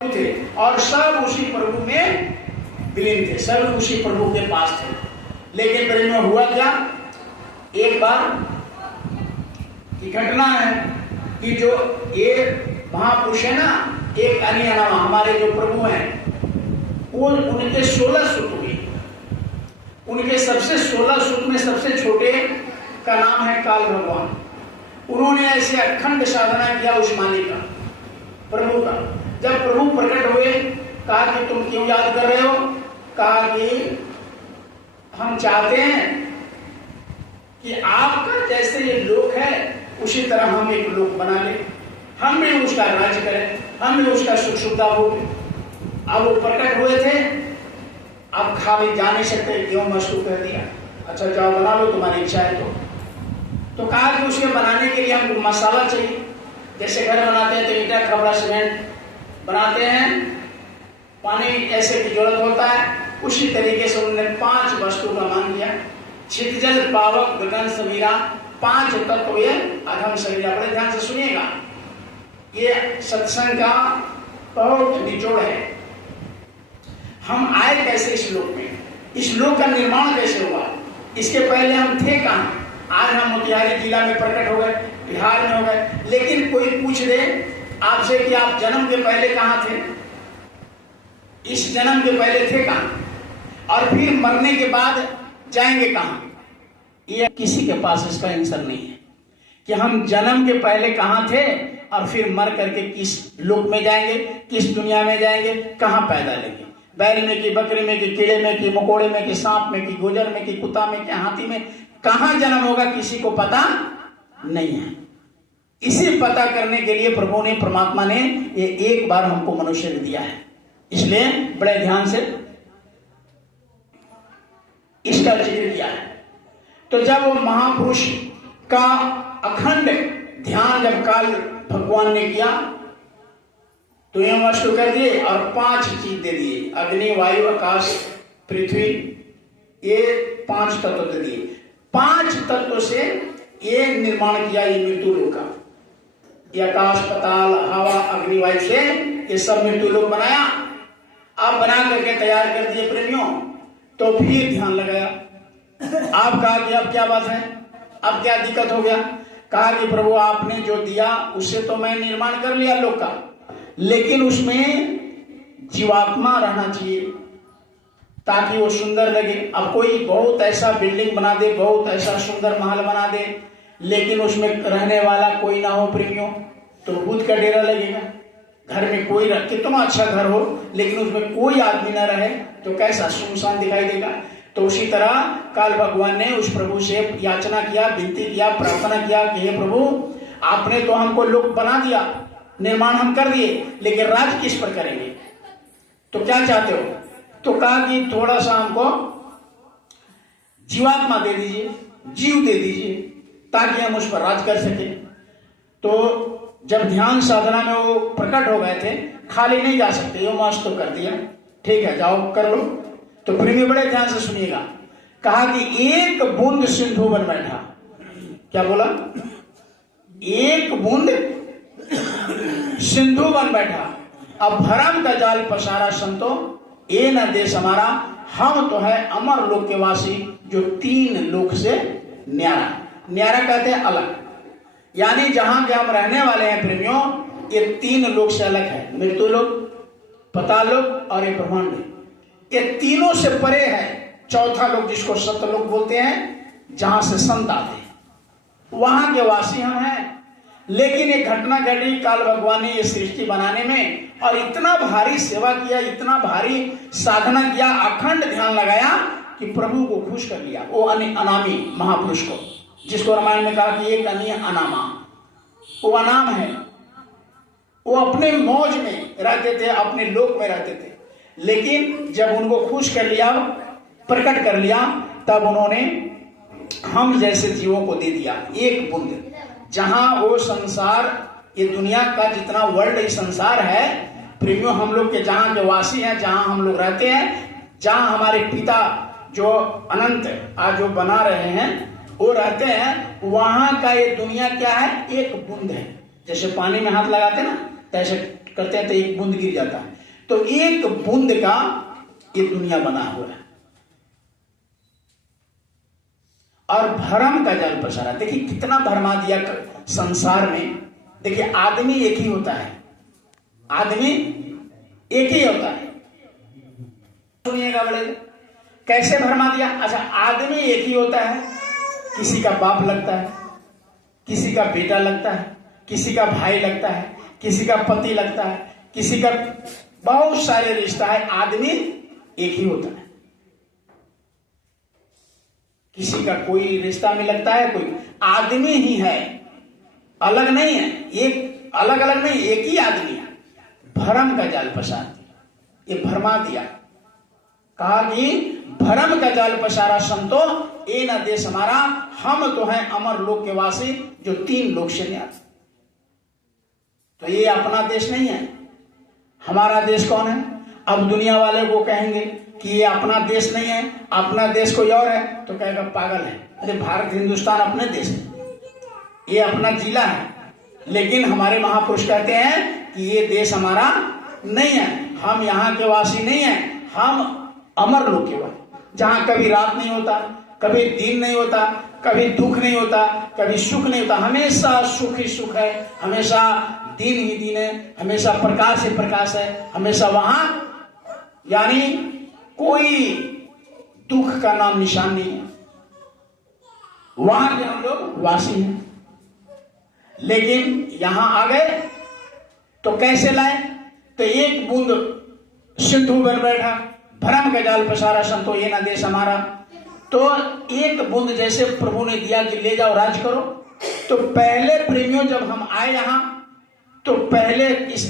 थे और सब उसी प्रभु में विलीन थे, सब उसी प्रभु के पास थे। लेकिन प्रेम में हुआ क्या, एक बार की घटना है कि जो ये महापुरुष है ना, एक अन्य नाम हमारे जो प्रभु हैं, वो उनके 16 सूत्र हुए। उनके सबसे 16 सूत्र में सबसे छोटे का नाम है काल भगवान। उन्होंने ऐसे अखंड साधना किया उस मालिक का, प्रभु का। जब प्रभु प्रकट हुए, कहा कि तुम क्यों याद कर रहे हो? कहा कि हम चाहते हैं कि आपका जैसे ये लोक है उसी तरह हम एक लोक बना ले, हम भी उसका राज्य करें, हम भी उसका सुख सुविधा भोगे। अब वो प्रकट हुए थे, अब खाली जा नहीं सकते, क्यों मशहूर कर दिया, अच्छा जाओ बना लो, तुम्हारी इच्छा है तो कहा कि उसे बनाने के लिए हमको मसाला चाहिए। जैसे घर बनाते हैं तो ईंटा खबड़ा सीमेंट बनाते हैं, पानी ऐसे की जरूरत होता है, उसी तरीके से उन्होंने 5 वस्तु का मान किया। छितजल पावक गगन समीरा, 5 तत्व ये अधम समीरा। बड़े ध्यान से सुनिएगा, ये सत्संग का बहुत निचोड़ है। हम आए कैसे इस लोक में, इस लोक का निर्माण कैसे हुआ, इसके पहले हम थे कहाँ? आज हम मोतिहारी जिला में प्रकट हो गए, बिहार में हो गए। लेकिन कोई पूछ दे आपसे कि आप जन्म के पहले कहाँ थे, इस जन्म के पहले थे कहाँ, और फिर मरने के बाद जाएंगे कहाँ? ये किसी के पास इसका आंसर नहीं है कि हम जन्म के पहले कहाँ थे और फिर मर करके किस लोक में जाएंगे, किस दुनिया में जाएंगे, कहाँ पैदा लेंगे। बैल में कि बकरी में कि कीड़े में कि मकोड़े में कि सांप में कि गोजर में कि कुत्ता में कि हाथी में, कहाँ जन्म होगा किसी को पता नहीं है। इसे पता करने के लिए प्रभु ने, परमात्मा ने ये एक बार हमको मनुष्य दिया है। इसलिए बड़े ध्यान से इसका जिक्र किया है। तो जब वो महापुरुष का अखंड ध्यान जब काल भगवान ने किया तो ये वस्तु कर दिए और 5 चीज दे दिए, अग्नि वायु आकाश पृथ्वी, ये 5 तत्व दे दिए। 5 तत्व से ये निर्माण किया, ये मृत्यु लोक का, ये आकाश पाताल हवा अग्नि वायु से ये सब मृत्यु लोक बनाया। आप बना करके तैयार कर दिए प्रेमियों, तो फिर ध्यान लगाया। आप कहा कि अब क्या बात है, अब क्या दिक्कत हो गया? कहा कि प्रभु आपने जो दिया उससे तो मैं निर्माण कर लिया लोक का, लेकिन उसमें जीवात्मा रहना चाहिए ताकि वो सुंदर लगे। अब कोई बहुत ऐसा बिल्डिंग बना दे, बहुत ऐसा सुंदर महल बना दे, लेकिन उसमें रहने वाला कोई ना हो प्रेमियों, तो भूत का डेरा लगेगा। घर में कोई कितना अच्छा घर हो लेकिन उसमें कोई आदमी ना रहे तो कैसा सुनसान दिखाई देगा। तो उसी तरह काल भगवान ने उस प्रभु से याचना किया, विनती किया, प्रार्थना किया कि हे प्रभु, आपने तो हमको लोक बना दिया, निर्माण हम कर दिए, लेकिन राज किस पर करेंगे, तो क्या चाहते हो? तो कहा कि थोड़ा सा हमको जीवात्मा दे दीजिए, जीव दे दीजिए, ताकि हम उस पर राज कर सके। तो जब ध्यान साधना में वो प्रकट हो गए थे, खाली नहीं जा सकते, यो मास तो कर दिया, ठीक है जाओ कर लो। तो फिर भी बड़े ध्यान से सुनिएगा, कहा कि एक बूंद सिंधु बन बैठा। क्या बोला? एक बूंद सिंधु बन बैठा। अब भरम का जाल पसारा संतो, ये न देश हमारा, हम तो है अमर लोक के वासी, जो 3 लोक से न्यारा। न्यारा कहते हैं अलग, यानी जहां के हम रहने वाले हैं प्रेमियों, ये 3 लोक से अलग है। मृत्यु लोक, पाताल लोक और ये ब्रह्मांड, ये तीनों से परे है। चौथा लोक जिसको सत्यलोक बोलते हैं, जहां से संत आते हैं, वहां के वासी हम हैं। लेकिन एक घटना घटी काल भगवान ने ये सृष्टि बनाने में, और इतना भारी सेवा किया, इतना भारी साधना किया, अखंड ध्यान लगाया कि प्रभु को खुश कर लिया। वो अनामी महापुरुष को, जिसको रामायण में कहा कि एक अनीय अनामा, वो अनाम है, वो अपने मौज में रहते थे, अपने लोक में रहते थे। लेकिन जब उनको खुश कर लिया, प्रकट कर लिया, तब उन्होंने हम जैसे जीवों को दे दिया एक बूंद। जहां वो संसार, ये दुनिया का जितना वर्ल्ड ये संसार है प्रेमियों, हम लोग के जहां के वासी हैं, जहां हम लोग रहते हैं, जहां हमारे पिता जो अनंत आज जो बना रहे हैं वो रहते हैं, वहां का ये दुनिया क्या है? एक बूंद है। जैसे पानी में हाथ लगाते ना, तैसे करते हैं तो एक बूंद गिर जाता है। तो एक बूंद का ये दुनिया बना हुआ है। और भ्रम का जाल पसारा। देखिए कितना भरमा दिया संसार में। देखिए आदमी एक ही होता है, आदमी एक ही होता है। सुनिएगा बड़े, कैसे भरमा दिया। अच्छा, आदमी एक ही होता है, किसी का बाप लगता है, किसी का बेटा लगता है, किसी का भाई लगता है, किसी का पति लगता है, किसी का बहुत सारे रिश्ता है। आदमी एक ही होता है, किसी का कोई रिश्ता में लगता है, कोई आदमी ही है, अलग नहीं है। एक अलग अलग नहीं, एक ही आदमी है। भ्रम का जाल पसार दिया, ये भरमा दिया। कहा कि भ्रम का जाल पसारा संतो ये न देश हमारा, हम तो हैं अमर लोक के वासी जो 3 लोक से न्यास। तो ये अपना देश नहीं है। हमारा देश कौन है? अब दुनिया वाले को कहेंगे कि ये अपना देश नहीं है, अपना देश कोई और है, तो कहेगा पागल है। अरे भारत हिंदुस्तान अपने देश है, ये अपना जिला है। लेकिन हमारे महापुरुष कहते हैं कि ये देश हमारा नहीं है, हम यहाँ के वासी नहीं है, हम अमर लोक के वासी, जहां कभी रात नहीं होता, कभी दिन नहीं होता, कभी दुख नहीं होता, कभी सुख नहीं होता, हमेशा सुख ही सुख है, हमेशा दिन ही दिन है, हमेशा प्रकाश ही प्रकाश है, हमेशा वहां यानी कोई दुख का नाम निशान नहीं है। वहां के हम लोग वासी हैं। लेकिन यहां आ गए तो कैसे लाए? तो एक बूंद सिंधु पर बैठा, भ्रम का जाल पसारा संतो ये ना देश हमारा। तो एक बूंद जैसे प्रभु ने दिया कि ले जाओ राज करो। तो पहले प्रेमियों जब हम आए यहां, तो पहले इस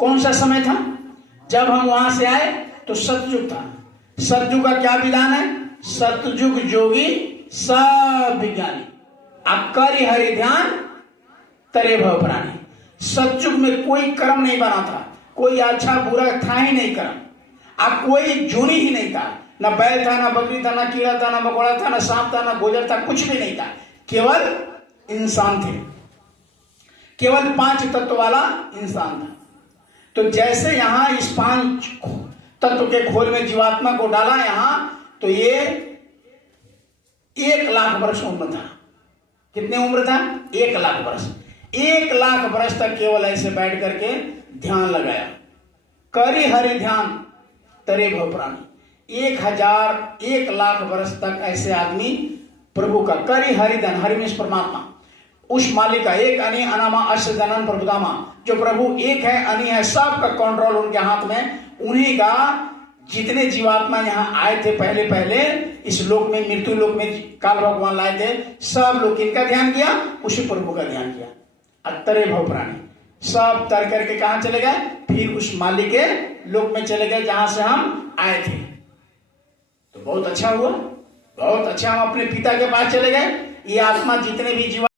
कौन सा समय था? जब हम वहां से आए तो सतयुग था। सतयुग का क्या विधान है? सतयुग जोगी सब विज्ञानी, अब करि हरि ध्यान तरे भव प्राणी। सतयुग में कोई कर्म नहीं बना था, कोई अच्छा बुरा था ही नहीं कर्म, अब कोई जूनी ही नहीं था, ना बैल था, ना बकरी था, ना कीड़ा था, ना मकोड़ा था, ना सांप था, ना गोजर था, कुछ भी नहीं था, केवल इंसान थे, केवल 5 तत्व वाला इंसान था। तो जैसे यहां इस 5 तत्व के खोल में जीवात्मा को डाला यहां, तो ये 1 लाख वर्ष उम्र था। कितने उम्र था? 1 लाख वर्ष। 1 लाख वर्ष तक केवल ऐसे बैठ करके ध्यान लगाया, करी हरि ध्यान तरे भव प्राणी। 1 लाख वर्ष तक ऐसे आदमी प्रभु का करी हरि ध्यान, हरि मीन्स परमात्मा, उस मालिक का, एक अनि अनामा अश्य जनन प्रभुदामा, जो प्रभु एक है, अनि है, सबका कंट्रोल उनके हाथ में। उन्हीं का जितने जीवात्मा यहाँ आए थे पहले पहले इस लोक में, मृत्यु लोक में काल भगवान लाए थे, सब लोग इनका ध्यान किया, उसी प्रभु का ध्यान किया। अतरे भव प्राणी सब तर करके कहां चले गए? फिर उस मालिक के लोक में चले गए जहां से हम आए थे। तो बहुत अच्छा हुआ, बहुत अच्छा, हम अपने पिता के पास चले गए। ये आत्मा जितने भी जीवा